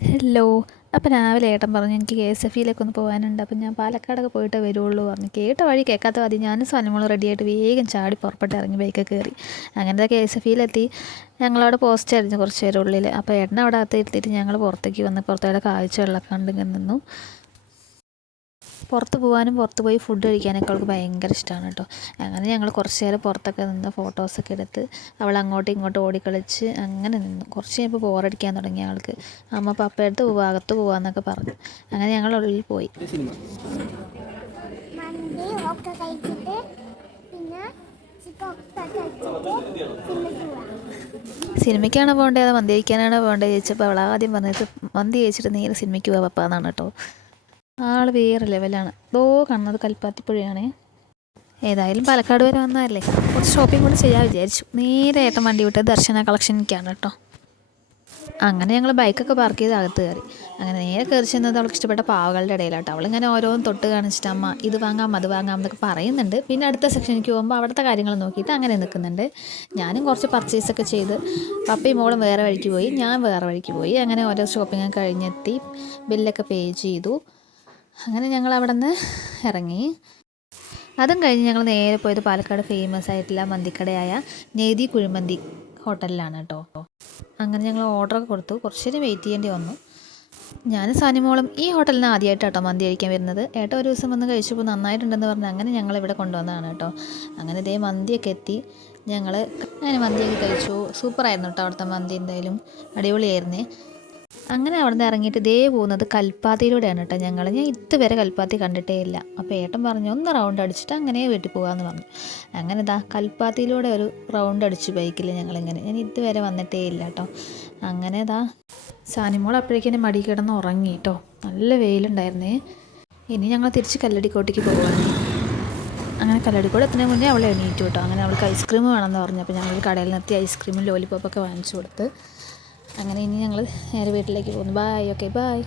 Hello. അപ്പോൾ രാവിലെ ഏട്ടൻ പറഞ്ഞു എനിക്ക് KSFയിലേക്ക് ഒന്ന് പോകാനുണ്ട്. അപ്പം ഞാൻ പാലക്കാടൊക്കെ പോയിട്ടേ വരുള്ളൂ പറഞ്ഞു. കേട്ട വഴി കേൾക്കാത്ത മതി. ഞാനും സനിമോളും റെഡിയായിട്ട് വേഗം ചാടി പുറപ്പെട്ട് ഇറങ്ങി ബൈക്കൊക്കെ കയറി. അങ്ങനത്തെ KSFയിലെത്തി. ഞങ്ങളവിടെ പോസ്റ്റ് ആയിരുന്നു കുറച്ച് നേരം ഉള്ളിൽ. അപ്പോൾ ഏട്ടൻ അവിടെ അകത്ത് എത്തിയിട്ട് ഞങ്ങൾ പുറത്തേക്ക് വന്ന് പുറത്തേടെ കാഴ്ചകളിലൊക്കെ കണ്ടിങ്ങനെ നിന്നു. പുറത്ത് പോകാനും പുറത്ത് പോയി ഫുഡ് കഴിക്കാനൊക്കെ അവൾക്ക് ഭയങ്കര ഇഷ്ടമാണ് കേട്ടോ. അങ്ങനെ ഞങ്ങൾ കുറച്ച് നേരം പുറത്തൊക്കെ നിന്ന് ഫോട്ടോസൊക്കെ എടുത്ത് അവൾ അങ്ങോട്ടും ഇങ്ങോട്ടും ഓടിക്കളിച്ച് അങ്ങനെ നിന്നു. കുറച്ച് കഴിയുമ്പോൾ ബോറടിക്കാൻ തുടങ്ങി ആൾക്ക്. അമ്മ പപ്പയടുത്ത് പോവാ, അകത്ത് പോവാന്നൊക്കെ പറഞ്ഞു. അങ്ങനെ ഞങ്ങൾ ഉള്ളിൽ പോയി. സിനിമയ്ക്കാണോ പോകേണ്ടത് അതോ മന്തി കഴിക്കാനാണോ പോകേണ്ടത് ചോദിച്ചപ്പോൾ അവൾ ആദ്യം പറഞ്ഞത് മന്തി കഴിച്ചിട്ട് നേരെ സിനിമയ്ക്ക് പോവാ പപ്പ എന്നാണ് കേട്ടോ. ആൾ വേറെ ലെവലാണ്. കാണുന്നത് കൽപ്പാത്തിപ്പുഴയാണേ. ഏതായാലും പാലക്കാട് വരെ വന്നതല്ലേ, കുറച്ച് ഷോപ്പിംഗ് കൂടെ ചെയ്യാൻ വിചാരിച്ചു. നേരെ ഏട്ടൻ വണ്ടി വിട്ടത് ദർശന കളക്ഷനിലേക്കാണ് കേട്ടോ. അങ്ങനെ ഞങ്ങൾ ബൈക്കൊക്കെ പാർക്ക് ചെയ്ത് അകത്ത് കയറി. അങ്ങനെ നേരെ കയറി ചെന്നത് അവൾക്ക് ഇഷ്ടപ്പെട്ട പാവകളുടെ ഇടയിലാട്ടോ. അവളിങ്ങനെ ഓരോന്ന് തൊട്ട് കാണിച്ചിട്ട് അമ്മ ഇത് വാങ്ങാം അത് വാങ്ങാം എന്നൊക്കെ പറയുന്നുണ്ട്. പിന്നെ അടുത്ത സെക്ഷനിലേക്ക് പോകുമ്പോൾ അവിടുത്തെ കാര്യങ്ങൾ നോക്കിയിട്ട് അങ്ങനെ നിൽക്കുന്നുണ്ട്. ഞാനും കുറച്ച് പർച്ചേസൊക്കെ ചെയ്ത് പപ്പയും മോളും വേറെ വഴിക്ക് പോയി, ഞാൻ വേറെ വഴിക്ക് പോയി. അങ്ങനെ ഓരോ ഷോപ്പിംഗ് കഴിഞ്ഞെത്തി ബില്ലൊക്കെ പേ ചെയ്തു. അങ്ങനെ ഞങ്ങൾ അവിടെ നിന്ന് ഇറങ്ങി. അതും കഴിഞ്ഞ് ഞങ്ങൾ നേരെ പോയത് പാലക്കാട് ഫേമസ് ആയിട്ടുള്ള മന്തിക്കടയായ നേതി കുഴിമന്തി ഹോട്ടലിലാണ് കേട്ടോ. അങ്ങനെ ഞങ്ങൾ ഓർഡറൊക്കെ കൊടുത്തു. കുറച്ചേരം വെയിറ്റ് ചെയ്യേണ്ടി വന്നു. ഞാനും സാനിമോളും ഈ ഹോട്ടലിൽ നിന്ന് ആദ്യമായിട്ട് കേട്ടോ മന്തി കഴിക്കാൻ വരുന്നത്. ഏട്ടൻ ഒരു ദിവസം വന്ന് കഴിച്ചപ്പോൾ നന്നായിട്ടുണ്ടെന്ന് പറഞ്ഞ് അങ്ങനെ ഞങ്ങളിവിടെ കൊണ്ടുവന്നതാണ് കേട്ടോ. അങ്ങനെ ഇതേ മന്തിയൊക്കെ എത്തി. ഞങ്ങൾ അങ്ങനെ മന്തിയൊക്കെ കഴിച്ചു. സൂപ്പറായിരുന്നു കേട്ടോ അവിടുത്തെ മന്തി. എന്തായാലും അടിപൊളിയായിരുന്നേ. അങ്ങനെ അവിടെ നിന്ന് ഇറങ്ങിയിട്ട് ഇതേ പോകുന്നത് കൽപ്പാത്തിയിലൂടെയാണ് കേട്ടോ. ഞാൻ ഇതുവരെ കൽപ്പാത്തി കണ്ടിട്ടേ ഇല്ല. അപ്പോൾ ഏട്ടൻ പറഞ്ഞു ഒന്ന് റൗണ്ട് അടിച്ചിട്ട് അങ്ങനെ വീട്ടിൽ പോകാമെന്ന് പറഞ്ഞു. അങ്ങനെ ഇതാ കൽപ്പാത്തിയിലൂടെ ഒരു റൗണ്ട് അടിച്ചു ബൈക്കിൽ ഞങ്ങളിങ്ങനെ. ഞാൻ ഇതുവരെ വന്നിട്ടേ ഇല്ല കേട്ടോ. അങ്ങനെ ഇതാ സാനിമോൾ അപ്പോഴേക്കും മടി കിടന്ന് ഉറങ്ങി കേട്ടോ. നല്ല വെയിലുണ്ടായിരുന്നേ. ഇനി ഞങ്ങൾ തിരിച്ച് കല്ലടിക്കോട്ടേക്ക് പോകുവാണ്. അങ്ങനെ കല്ലടിക്കോട് എത്തുന്നതിന് മുന്നേ അവൾ എണീറ്റു കേട്ടോ. അങ്ങനെ അവൾക്ക് ഐസ്ക്രീം വേണമെന്ന് പറഞ്ഞു. അപ്പോൾ ഞങ്ങൾ കടയിൽ നിർത്തി ഐസ്ക്രീമും ലോലിപ്പോപ്പൊക്കെ വാങ്ങിച്ചു കൊടുത്ത് അങ്ങനെ ഇനി ഞങ്ങൾ നേരെ വീട്ടിലേക്ക് പോകുന്നു. ബായ്. Okay bye.